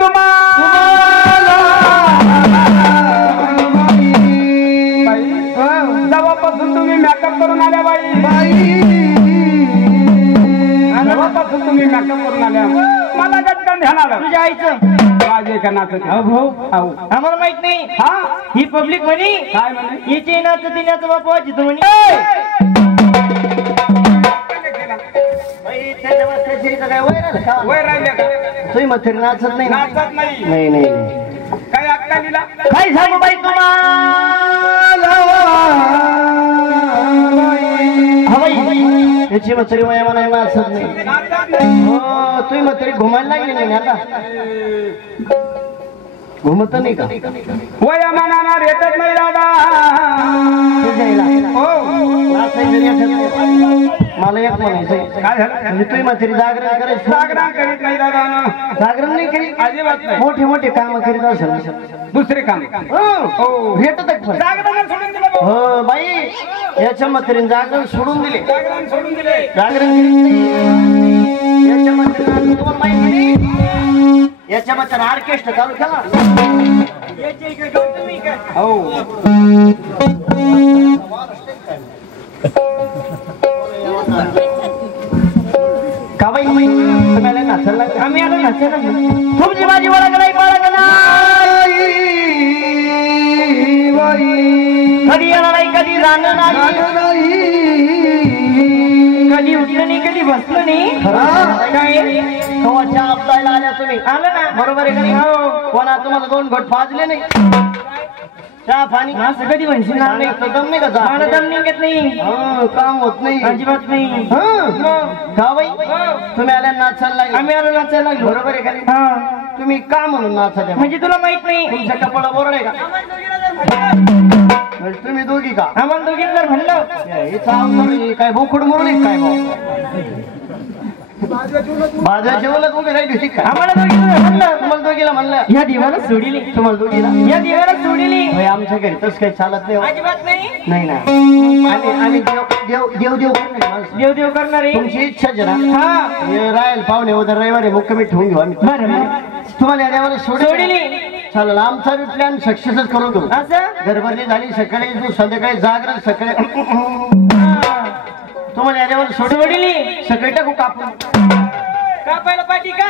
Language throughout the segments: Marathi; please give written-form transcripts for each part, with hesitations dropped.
तुम्हाला जेव्हापासून तुम्ही मेकअप करून आल्या बाई जेव्हापासून तुम्ही मेकअप करून आल्या मला गटकन ध्यान आलं तुझ्या आईचं माझे का नाचत भाऊ आम्हाला माहित नाही हा ही पब्लिक म्हणी काय म्हणे याचे नाच तिण्याचं बापा जिथं म्हणी वय राहिले का तुम्ही मथेर नाचत नाही नाचत नाही नाही नाही काय अक्कालीला काय सांगू बाई तुम्हाला याची मथरी वया मला नाचत नाही नाचत नाही हो तुम्ही मथरी घुमायला लागली नाही आता घुमत नाही का वया मनाना रेटत नाही दादा हो मला एक म्हणायचं काय झालं म्हणजे तुम्ही म्हातारी जागरण करायचं जागरण करीत नाही दादा जागरण नाही केली अजिबात नाही मोठे मोठे काम करीत असेल दुसरे काम हो भेटत जागरण सोडून दिलं भाऊ. हो बाई याच्या म्हातारीने जागरण सोडून दिले जागरण सोडून दिले जागरण करीत नाही याच्या म्हातारीने तुम्हाला माहिती नाही याच्या म्हातारा ऑर्केस्ट्रा चालू केला हो का बाई तुम्ही आला नाचायला आम्ही आलो नाचायला तुमची माझी ओळख नाही पाळख नाही कधी येणार नाही कधी राहणार नाही कधी उठलं नाही कधी बसलं नाही काय कवाच्या आपदायला आल्या तुम्ही आलं ना बरोबर आहे का नाही कोणा तुम्हाला 2 घोट पाजले नाही चहा पाणी असं कधी म्हणशील ना नाही दम नाही का मला दम निघत नाही काम होत नाही अजिबात नाही का बाई तुम्ही आल्या नाचायला लागले आम्ही आलो नाचायला लागलो बरोबर आहे का नाही तुम्ही का म्हणून नाचायला म्हणजे तुला माहित नाही तुमच्या कपाळा बरोबर आहे का तुम्ही दोघी का आम्हाला दोघीला जर म्हणलं काय बोखड मुरली काय बाजूला जेवणच उभी राहिली होती का आम्हाला दोघीला म्हणलं तुम्हाला दोघीला म्हणलं या देवाला सोडली तुम्हाला दोघीला या देवाला सोडली आमच्या घरी तसं काही चालत नाही अजिबात नाही ना आम्ही देव देव करणारे तुमची इच्छा जरा राहील पाहुणे उद्या रविवारी मुक्कामी ठेवून घेऊ आम्ही तुम्हाला या देवाला सोडली चालेल आमचा बी प्लॅन सक्सेसच करून घेऊ असं गडबडी झाली सकाळी संध्याकाळी जागरण सकाळी तुम्हाला याच्यावर सोडली सगळे टाकू कापून कापायला पाठी का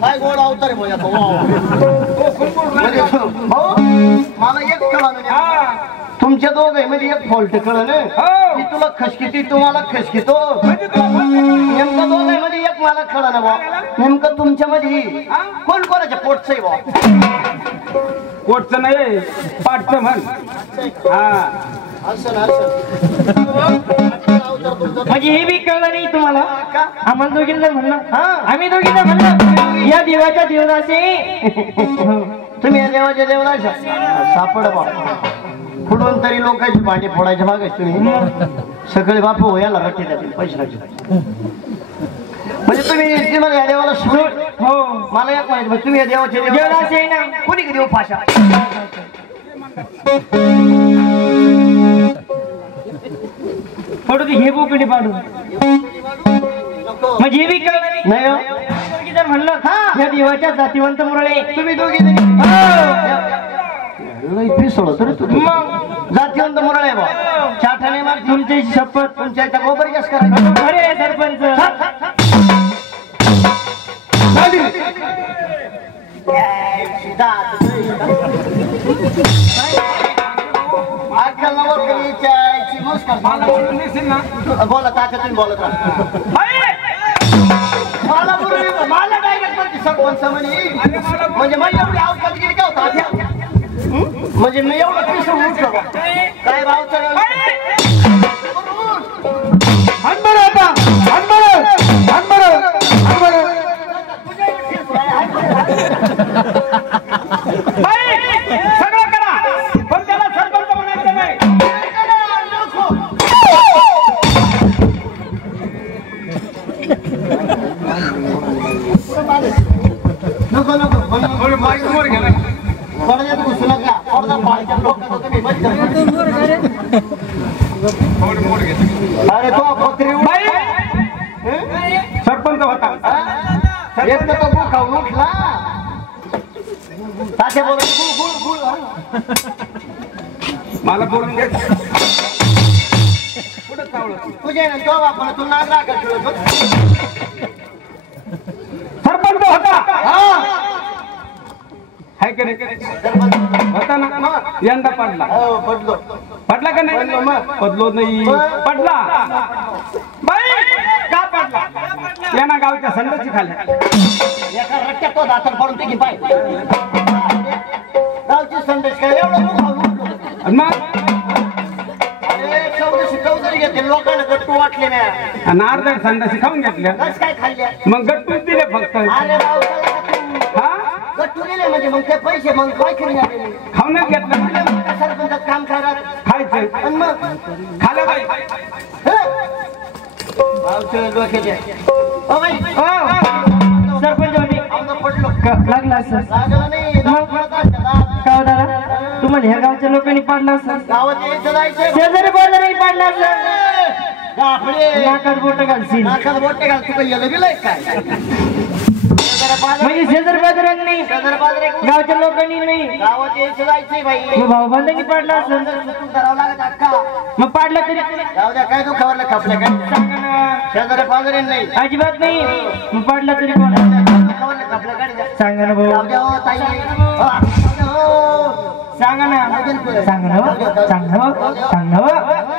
काय गोड अवतार मला एक कळलं तुमच्या दोघांमध्ये एक फॉल्ट कळलं की तुला खसकिती तुम्हाला खसकितो नेमकं दोघांमध्ये एक मला कळलं ना बा नेमकं तुमच्यामध्ये कोण कोणाच्या पोटचंय बा कोटचं नाही पाठचं म्हण म्हणजे हे बी कळलं नाही तुम्हाला आम्हाला दोघींना म्हणलं आम्ही दोघींना म्हणलं या देवाच्या देवदासे तुम्ही या देवाच्या देवदाशा सापड बा कुठून तरी लोकांची भांडी फोडायच्या मागे तुम्ही सगळे बापू हो याला रट्टे जातील पैसे लागतील म्हणजे तुम्ही मला या देवाला सोड हो मला एक माहिती तुम्ही या देवाचे देवदासे ना कोणी देव पाशा पडू हे बोकडी पाडू म्हणजे बी नाही जर म्हणलं या देवाच्या जातीवंत मुरळे तुम्ही दोघी जातीवंत मुरळे बा चाठाने मार तुमची शपथ तुमच्या इथं गोबर गॅस करा अरे सरपंच बोला ताकद तुम्ही बोलत मला मला डायरेक्ट सरपंच म्हणजे माझी एवढी अवकाश गेली का होता म्हणजे मी एवढं पिसून उठलो काय भावचं सगळं करा पण त्याला सरपंच म्हणायचं नाही नको नको घुसू नका अरे तो तात्या बोलत गुळ गुळ गुळ हा. मला बोलून घे. कुठं चावलं? तुझ्या ना तो बापाला तू नाग राखत ठेवलं बघ. सरपंच होता हा हाय का नाही? सरपंच. होता ना यंदा पडला. हो पडलो. पडला का नाही? पडलो मग. पडलो नाही पडला. बाई का पडला? यांना गावच्या संडाची खाल्या. एका रट्ट्यात तो दातन पडून ते की पाय. गावची संदेश काय एवढं मुखावलं. आणि मग अरे चौधरी घेतले लोकांना गट्टू वाटले ना. नारदर संडाशी खाऊन घेतल्या. कस काय खाल्ल्या? मग गट्टूच दिले फक्त. अरे राव हा गट्टू दिले म्हणजे मग ते पैसे मग काय करून आले? खाऊनच घेतलं. सरपंचात काम करत खायचं आणि मग खालं बाई. सरपंच पडलो लागला असं लागलं नाही का हो दादा तुम्हाला ह्या गावच्या लोकांनी पाडला असं गावात यायचं जायचं शेजारी बाजारी पाडला असं आपले नाकात बोट घालशील नाकात बोटे घाल तू काही येलं बिलय काय म्हणजे शेजारी बाजारांनी नाही शेजार बाजार गावच्या लोकांनी नाही गावात यायचं जायचंय बाई मग भाऊ बांधांनी पाडला असं तू करावं लागत अक्का मग पाडला तरी जाऊ द्या काय तू खबरला खपल्या काय सांगा ना शेजारी बाजारी नाही अजिबात नाही मग पाडला तरी कोण खबरला खपल्या काय सांगा ना जाऊ भाऊ द्या हो ताई हो सांगा ना सांगा ना हो. सांगा हो. सांगा हो.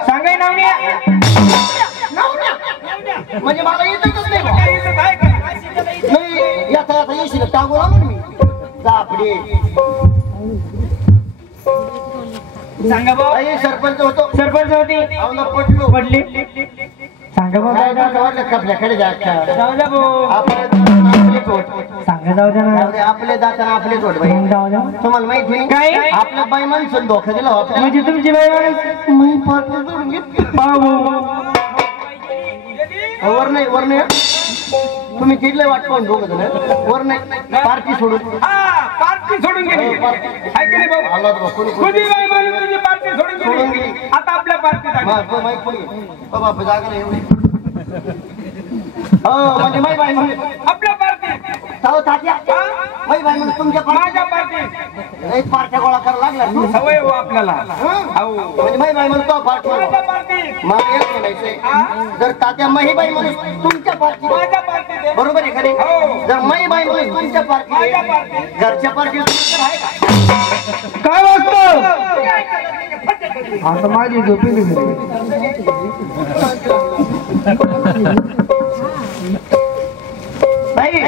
सांगाय नाव म्हणजे मला येतच नाही बा. नाही याचा याचा येशील टाकू लागून मी जापडे सांगा भाऊ आई सरपंच होतो सरपंच होती आम्हाला पटलो पडली सांगा भाऊ काय गावातल्या कपल्याकडे जा जाऊ द्या भाऊ आपले तोट सांगा जाऊ द्या ना आपले दाताना आपले तोट बाई मग जाऊ द्या तुम्हाला माहिती नाही काय? आपल्या बाई माणसून धोका दिला आपल्याला म्हणजे तुमची बाई माणूस मी पार्टी सोडून घेतली. भाऊ वर नाही वर नाही तुम्ही किडले वाट पाहून दोघं जण वर नाही पार्टी सोडून हा पार्टी सोडून गेली. हाय का नाही भाऊ? आला तर कोणी तुझी बाई म्हणून तुझी पार्टी सोडून सोडून गेली. गेली. आता आपल्या पार्टीत माहित कोणी बाप जागा नाही एवढी हो म्हणजे माई बाई म्हणून आपल्या पार्टीत जाऊ तात्या माई बाई म्हणून तुमच्या माझ्या पार्टीत एक पार्ट्या गोळा करायला लागला तू सवय हो आपल्याला. अहो म्हणजे माई बाई म्हणून तो पार्टी माझ्या पार्टीत मला एक म्हणायचंय जर तात्या माहीबाई म्हणून तुमच्या पार्टी माझ्या पार्टीत आहे. बरोबर आहे खरे हो. जर माहीबाई म्हणून तुमच्या पार्टी माझ्या पार्टीत. घरच्या पार्टी आहे का काय वाटतं आता माझी झोपी नाही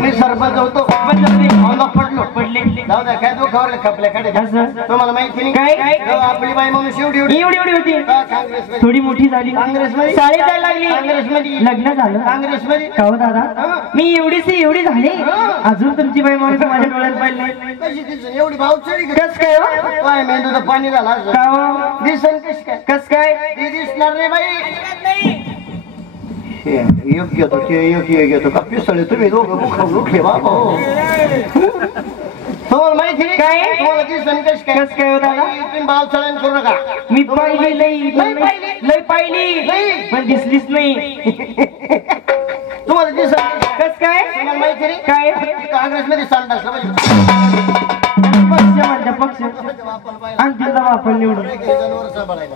मी सरपंच होतो मला पडलो पडले जाऊ द्या काय दुखावर खपल्याकडे तुम्हाला माहिती काय? नाही आपली बाई म्हणून शेवटी एवढी एवढी एवढी होती काँग्रेसमध्ये थोडी मोठी झाली काँग्रेसमध्ये? शाळेत जायला लागली काँग्रेसमध्ये? लग्न झालं काँग्रेसमध्ये का हो दादा मी एवढीशी एवढी झाली अजून तुमची बाई माणूस माझ्या डोळ्यात पाहिलं नाही कशी दिसून एवढी भावचडी कस काय हो? काय मेंदूचं पाणी झाला का हो? दिसन कस काय कस काय ती दिसणार नाही बाई योग्य होतो ते योग्य घेतो का पिसळे तुम्ही दोघं मुखावर उठले बाबा तुम्हाला माहिती नाही काय? तुम्हाला दिसन कस काय कस काय हो दादा तुम्ही भावचळण करू नका मी पाहिली लई लई पाहिली? लई पाहिली लई? पण दिसलीच नाही तुम्हाला दिसन कस काय तुम्हाला माहिती नाही काय काँग्रेसमध्ये सांडासलं पाहिजे पक्ष म्हणते पक्ष आणि तिथला वापर निवडून जनावर सांभाळायला